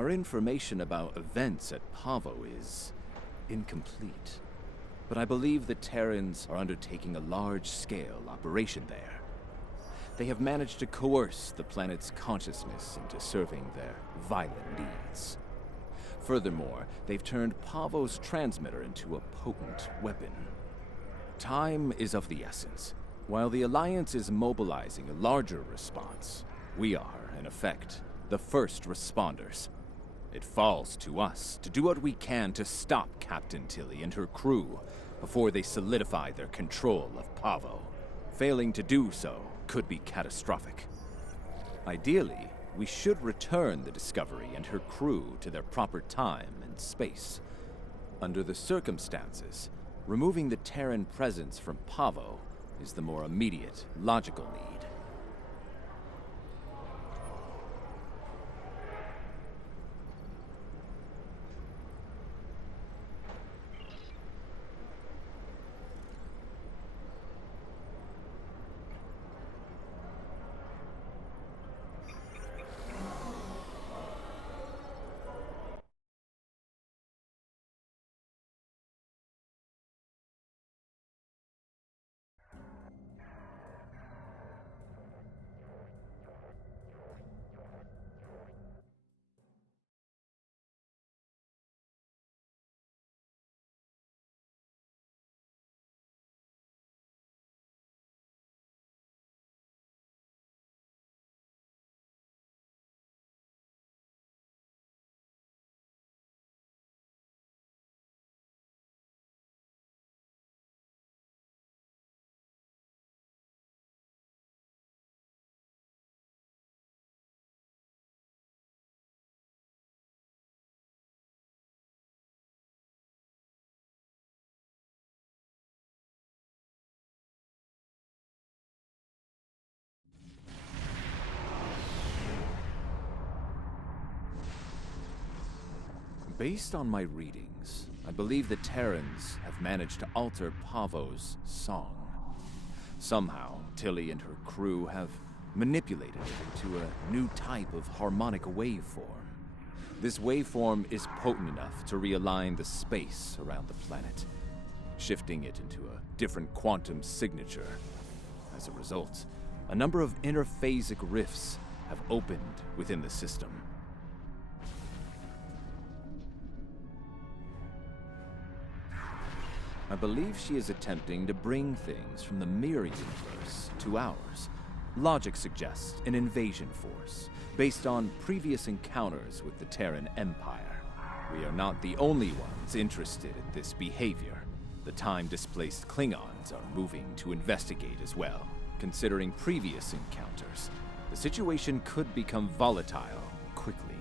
Our information about events at Pavo is incomplete, but I believe the Terrans are undertaking a large-scale operation there. They have managed to coerce the planet's consciousness into serving their violent needs. Furthermore, they've turned Pavo's transmitter into a potent weapon. Time is of the essence. While the Alliance is mobilizing a larger response, we are, in effect, the first responders. It falls to us to do what we can to stop Captain Tilly and her crew before they solidify their control of Pavo. Failing to do so could be catastrophic. Ideally, we should return the Discovery and her crew to their proper time and space. Under the circumstances, removing the Terran presence from Pavo is the more immediate, logical need. Based on my readings, I believe the Terrans have managed to alter Pavo's song. Somehow, Tilly and her crew have manipulated it into a new type of harmonic waveform. This waveform is potent enough to realign the space around the planet, shifting it into a different quantum signature. As a result, a number of interphasic rifts have opened within the system. I believe she is attempting to bring things from the mirror universe to ours. Logic suggests an invasion force, based on previous encounters with the Terran Empire. We are not the only ones interested in this behavior. The time-displaced Klingons are moving to investigate as well. Considering previous encounters, the situation could become volatile quickly.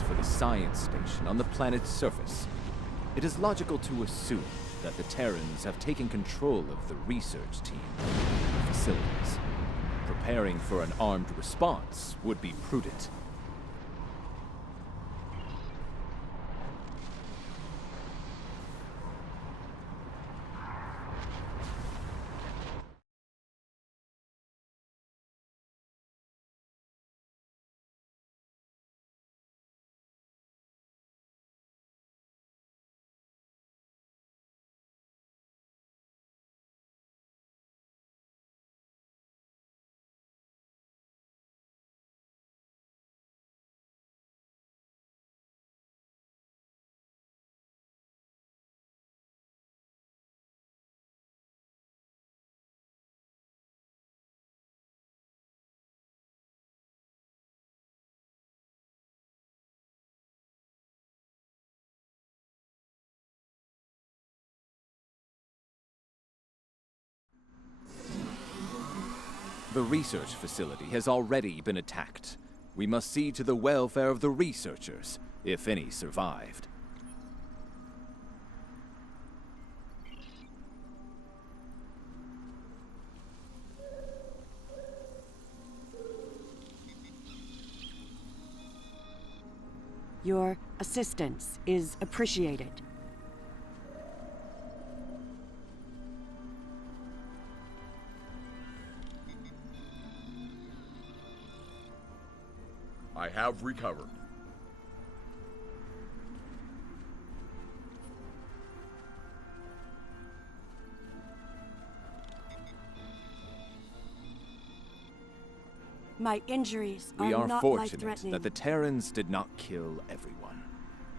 coordinates for the science station on the planet's surface. It is logical to assume that the Terrans have taken control of the research team and facilities. Preparing for an armed response would be prudent. The research facility has already been attacked. We must see to the welfare of the researchers, if any survived. Your assistance is appreciated. I have recovered. My injuries We are not fortunate life-threatening. that the Terrans did not kill everyone.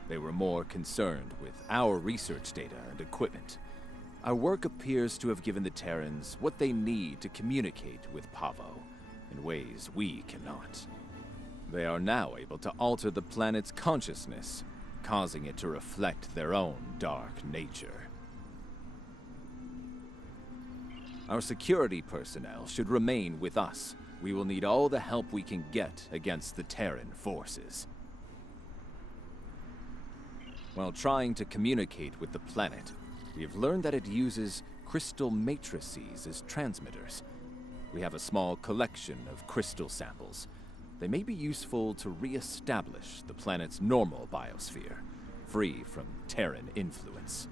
They were more concerned with our research data and equipment. Our work appears to have given the Terrans what they need to communicate with Pavo in ways we cannot. They are now able to alter the planet's consciousness, causing it to reflect their own dark nature. Our security personnel should remain with us. We will need all the help we can get against the Terran forces. While trying to communicate with the planet, we have learned that it uses crystal matrices as transmitters. We have a small collection of crystal samples. They may be useful to re-establish the planet's normal biosphere, free from Terran influence.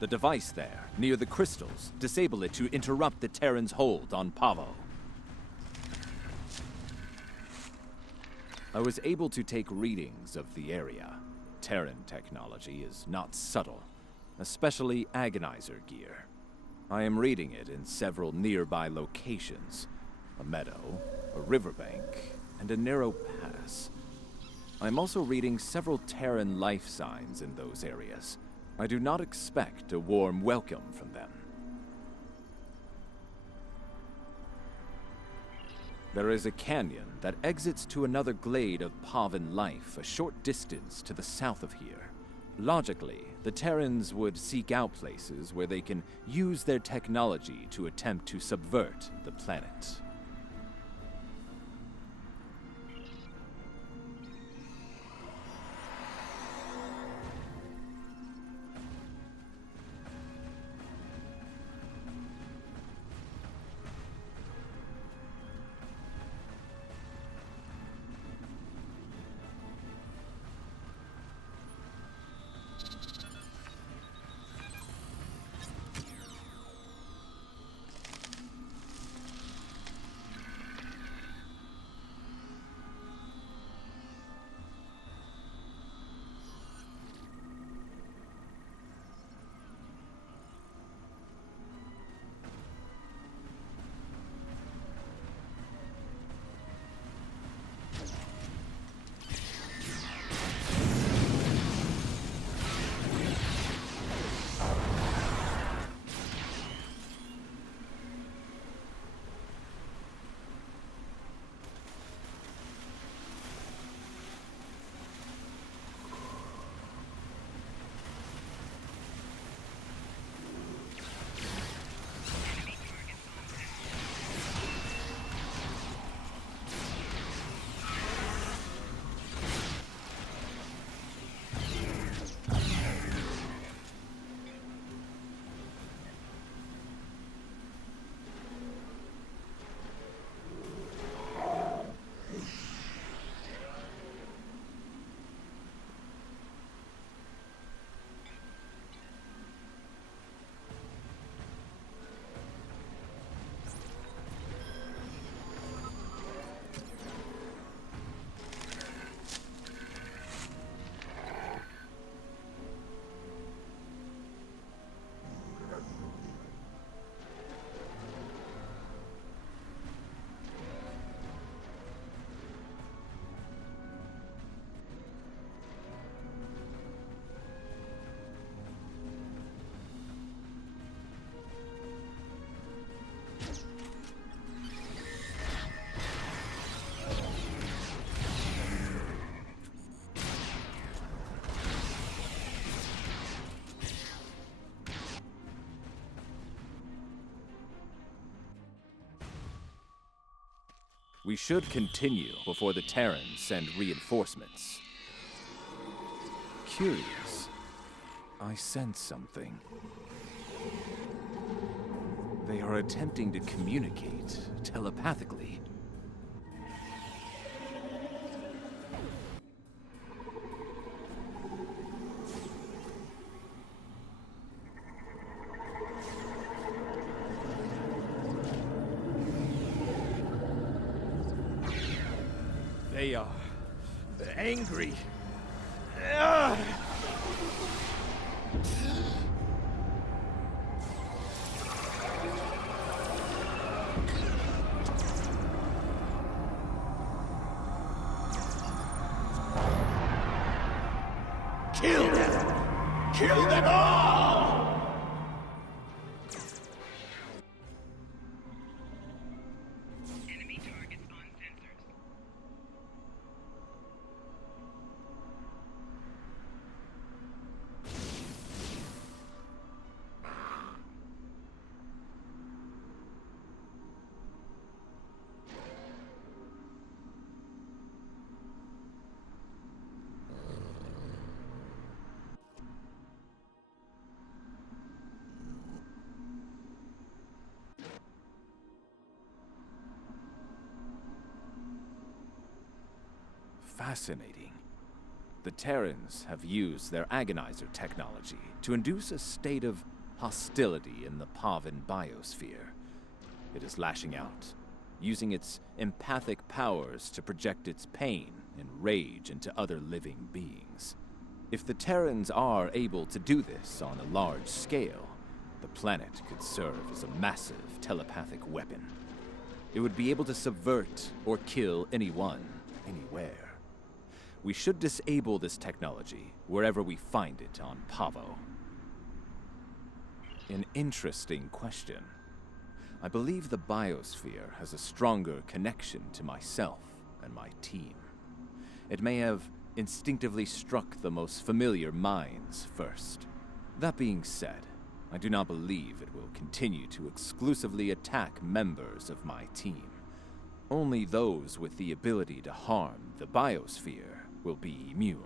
The device there, near the crystals, disable it to interrupt the Terran's hold on Pavo. I was able to take readings of the area. Terran technology is not subtle, especially agonizer gear. I am reading it in several nearby locations: a meadow, a riverbank, and a narrow pass. I'm also reading several Terran life signs in those areas. I do not expect a warm welcome from them. There is a canyon that exits to another glade of Pavan life a short distance to the south of here. Logically, the Terrans would seek out places where they can use their technology to attempt to subvert the planet. We should continue before the Terrans send reinforcements. Curious. I sense something. They are attempting to communicate telepathically. They are angry. Kill them! Kill them all! Enemy targets on sensors. Fascinating. The Terrans have used their agonizer technology to induce a state of hostility in the Pavan biosphere. It is lashing out, using its empathic powers to project its pain and rage into other living beings. If the Terrans are able to do this on a large scale, the planet could serve as a massive telepathic weapon. It would be able to subvert or kill anyone, anywhere. We should disable this technology wherever we find it on Pavo. An interesting question. I believe the biosphere has a stronger connection to myself and my team. It may have instinctively struck the most familiar minds first. That being said, I do not believe it will continue to exclusively attack members of my team. Only those with the ability to harm the biosphere will be immune.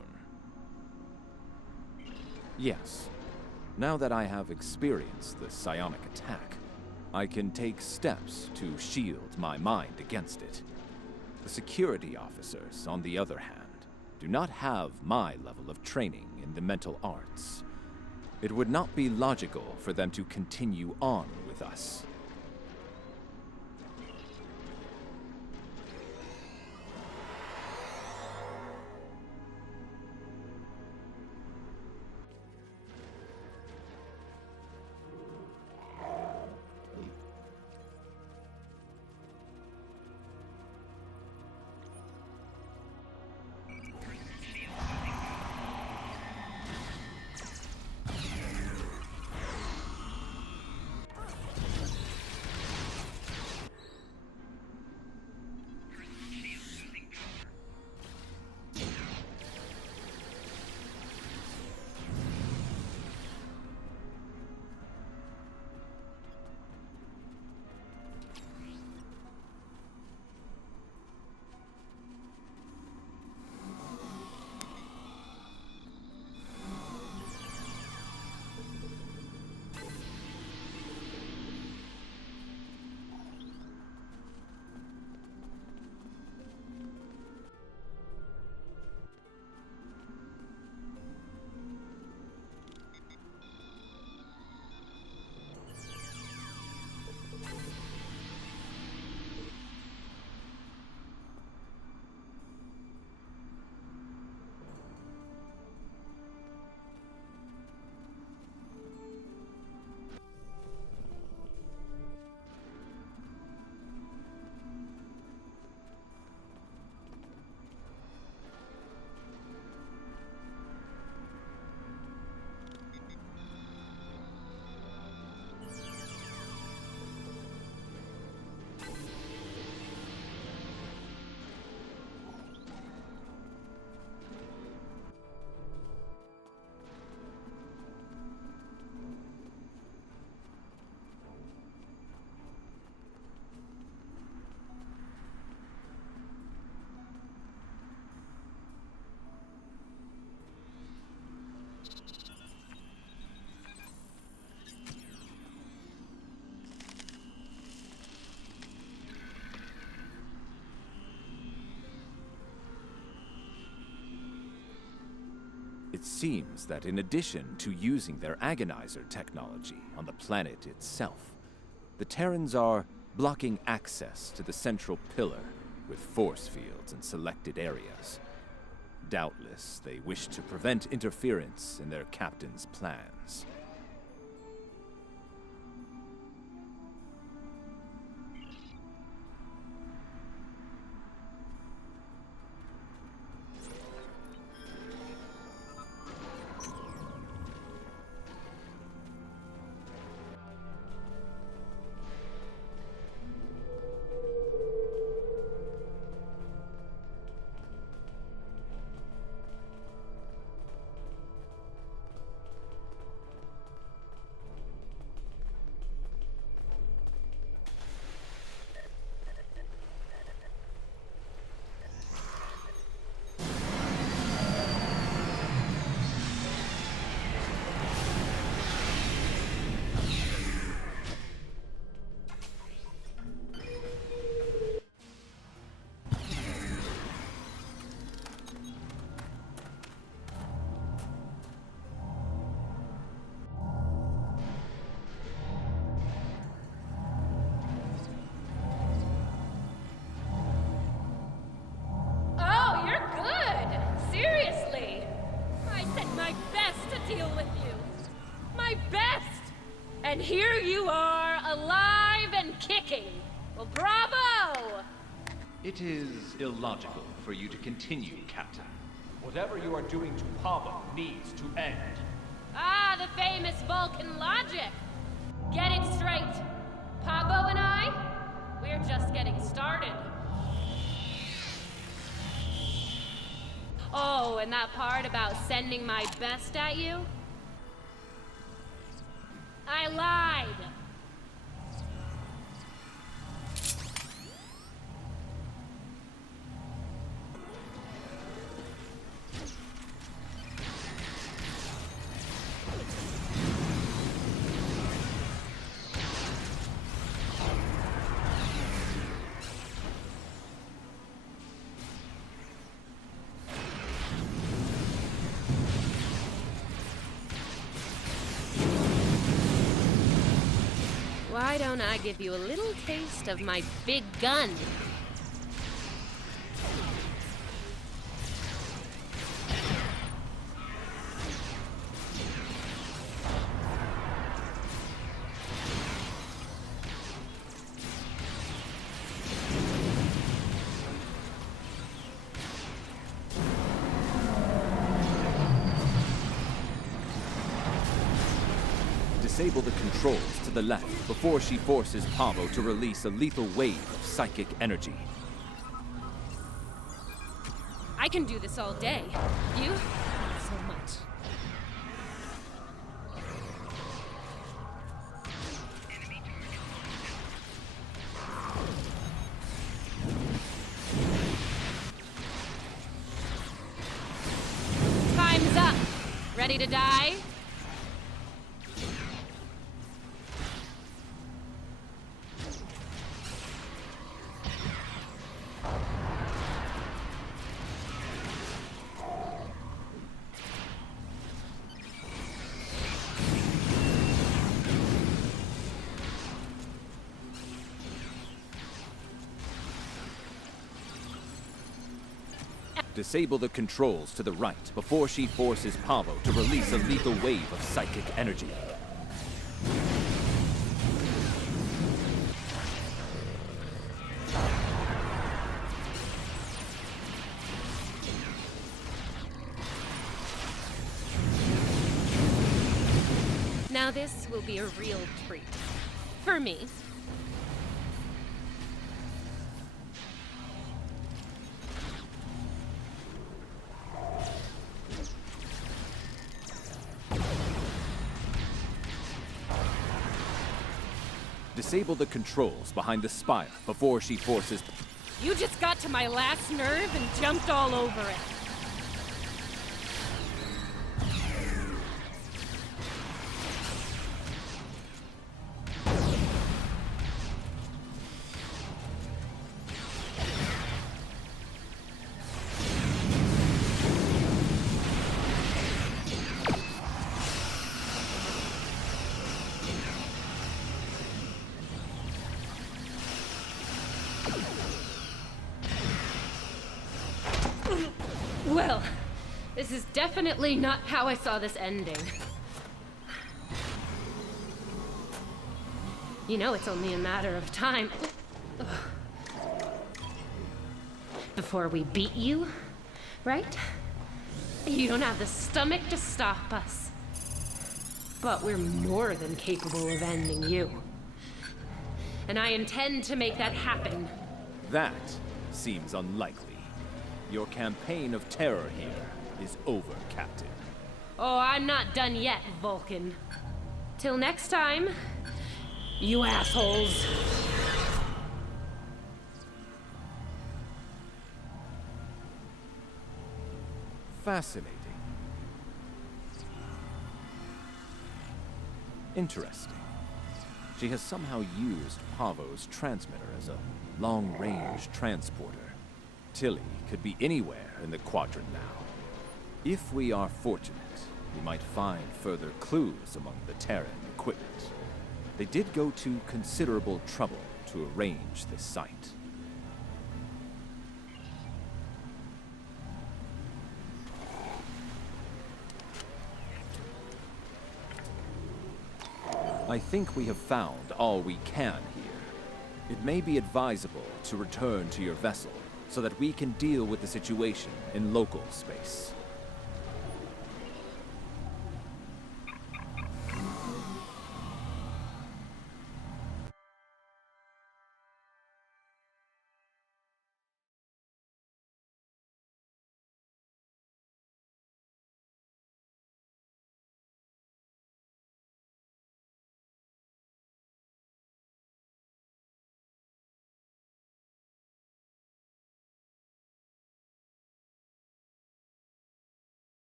Yes, now that I have experienced the psionic attack, I can take steps to shield my mind against it. The security officers, on the other hand, do not have my level of training in the mental arts. It would not be logical for them to continue on with us. It seems that in addition to using their agonizer technology on the planet itself, the Terrans are blocking access to the central pillar with force fields in selected areas. Doubtless, they wish to prevent interference in their captain's plans. Oh, you're good! Seriously! I said my best to deal with you. My best! And here you are, alive and kicking. Well, bravo! It is illogical for you to continue, Captain. Whatever you are doing to Pavo needs to end. Ah, the famous Vulcan logic. Get it straight. Pavo and I, we're just getting started. Oh, and that part about sending my best at you? I lied. Why don't I give you a little taste of my big gun? Disable the controls to the left before she forces Pavo to release a lethal wave of psychic energy. I can do this all day. You? Not so much. Time's up. Ready to die? Disable the controls to the right before she forces Pavo to release a lethal wave of psychic energy. Now this will be a real treat. For me. Disable the controls behind the spire before she forces... You just got to my last nerve and jumped all over it. Well, this is definitely not how I saw this ending. You know, it's only a matter of time before we beat you, right? You don't have the stomach to stop us. But we're more than capable of ending you. And I intend to make that happen. That seems unlikely. Your campaign of terror here is over, Captain. Oh, I'm not done yet, Vulcan. Till next time, you assholes. Fascinating. Interesting. She has somehow used Pavo's transmitter as a long-range transporter. Tilly could be anywhere in the quadrant now. If we are fortunate, we might find further clues among the Terran equipment. They did go to considerable trouble to arrange this site. I think we have found all we can here. It may be advisable to return to your vessel so that we can deal with the situation in local space.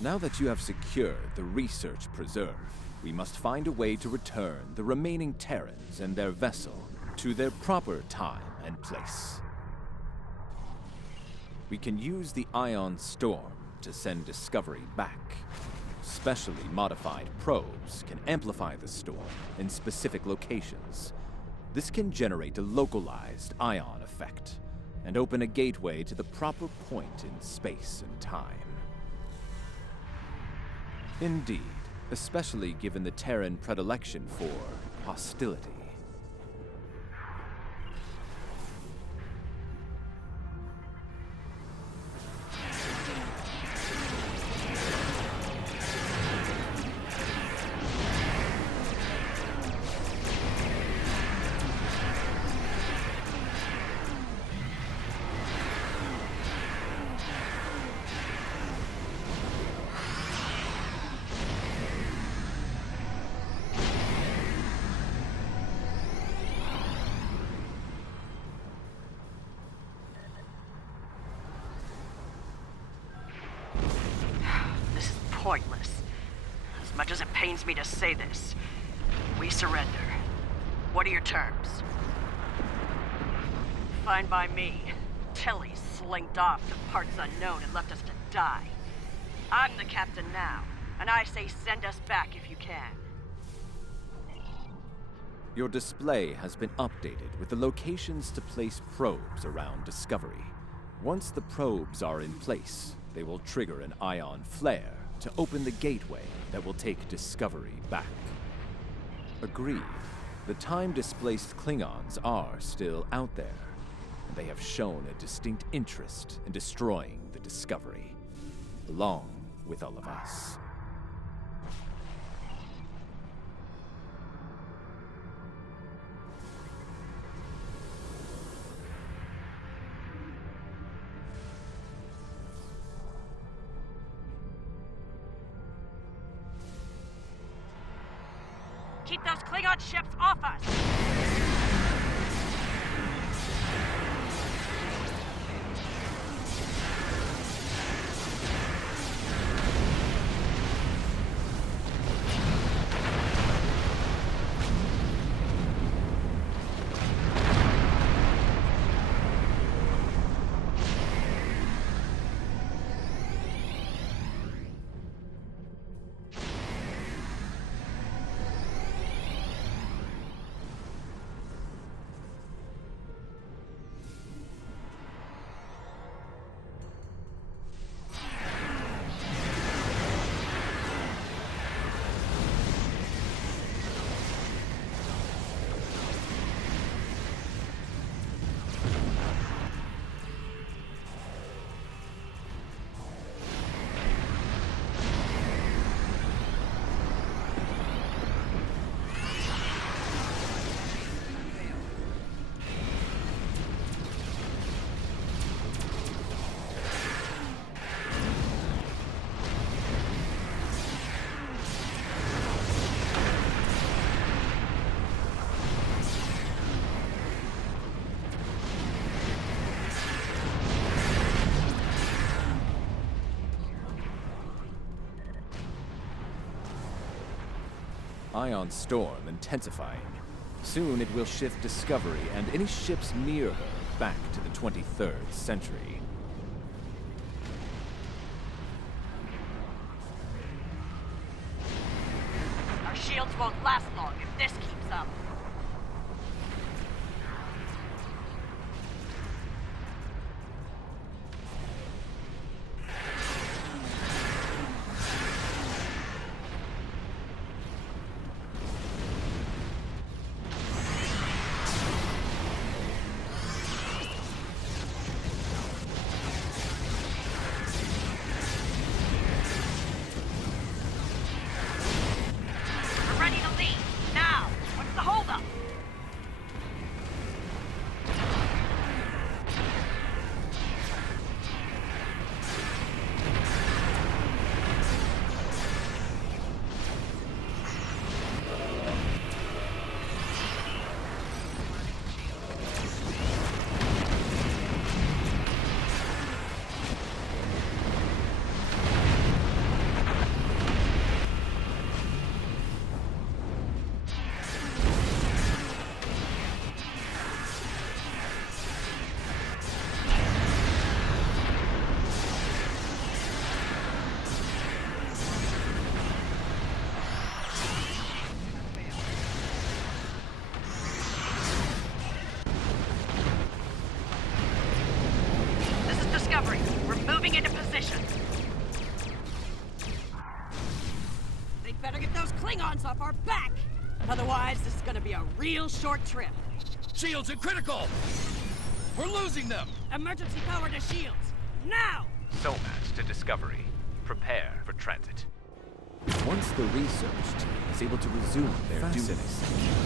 Now that you have secured the research preserve, we must find a way to return the remaining Terrans and their vessel to their proper time and place. We can use the Ion Storm to send Discovery back. Specially modified probes can amplify the storm in specific locations. This can generate a localized ion effect and open a gateway to the proper point in space and time. Indeed, especially given the Terran predilection for hostility. Pointless. As much as it pains me to say this, we surrender. What are your terms? Fine by me. Tilly slinked off to parts unknown and left us to die. I'm the captain now, and I say send us back if you can. Your display has been updated with the locations to place probes around Discovery. Once the probes are in place, they will trigger an ion flare to open the gateway that will take Discovery back. Agreed. The time-displaced Klingons are still out there, and they have shown a distinct interest in destroying the Discovery, along with all of us. Keep those Klingon ships off us! Ion storm intensifying. Soon it will shift Discovery and any ships near her back to the 23rd century. Our shields won't last long if this keeps up. We're ready to leave. Now! What's the holdup? This is Discovery. We're moving into position. They better get those Klingons off our back. Otherwise, this is gonna be a real short trip. Shields are critical! We're losing them! Emergency power to shields. Now! Somat to Discovery. Prepare for transit. Once the research team is able to resume their duties,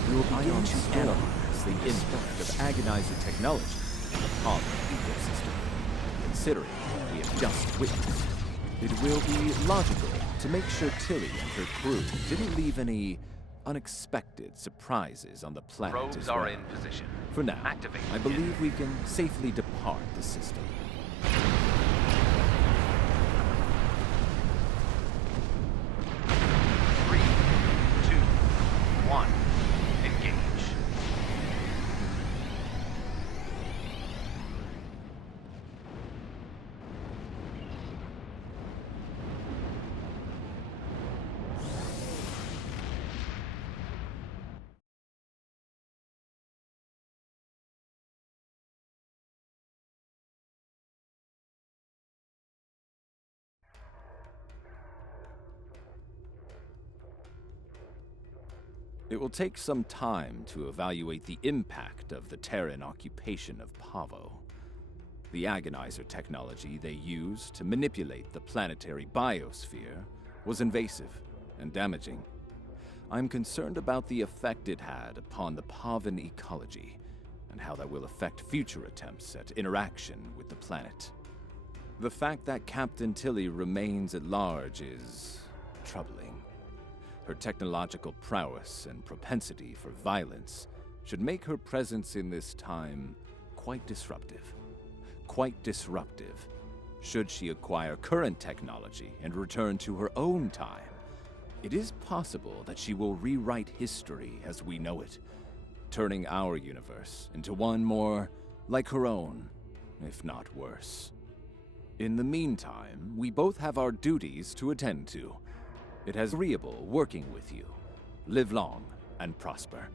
we will begin to analyze the impact of agonizer technology on the Pava ecosystem. Considering what we have just witnessed, it will be logical to make sure Tilly and her crew didn't leave any unexpected surprises on the planet Probes as are well. in position. For now, Activate. I believe we can safely depart the system. 3, 2, 1. Engage. It will take some time to evaluate the impact of the Terran occupation of Pavo. The agonizer technology they used to manipulate the planetary biosphere was invasive and damaging. I'm concerned about the effect it had upon the Pavan ecology and how that will affect future attempts at interaction with the planet. The fact that Captain Tilly remains at large is troubling. Her technological prowess and propensity for violence should make her presence in this time quite disruptive. Quite disruptive, should she acquire current technology and return to her own time. It is possible that she will rewrite history as we know it, turning our universe into one more like her own, if not worse. In the meantime, we both have our duties to attend to. It has been agreeable working with you. Live long and prosper.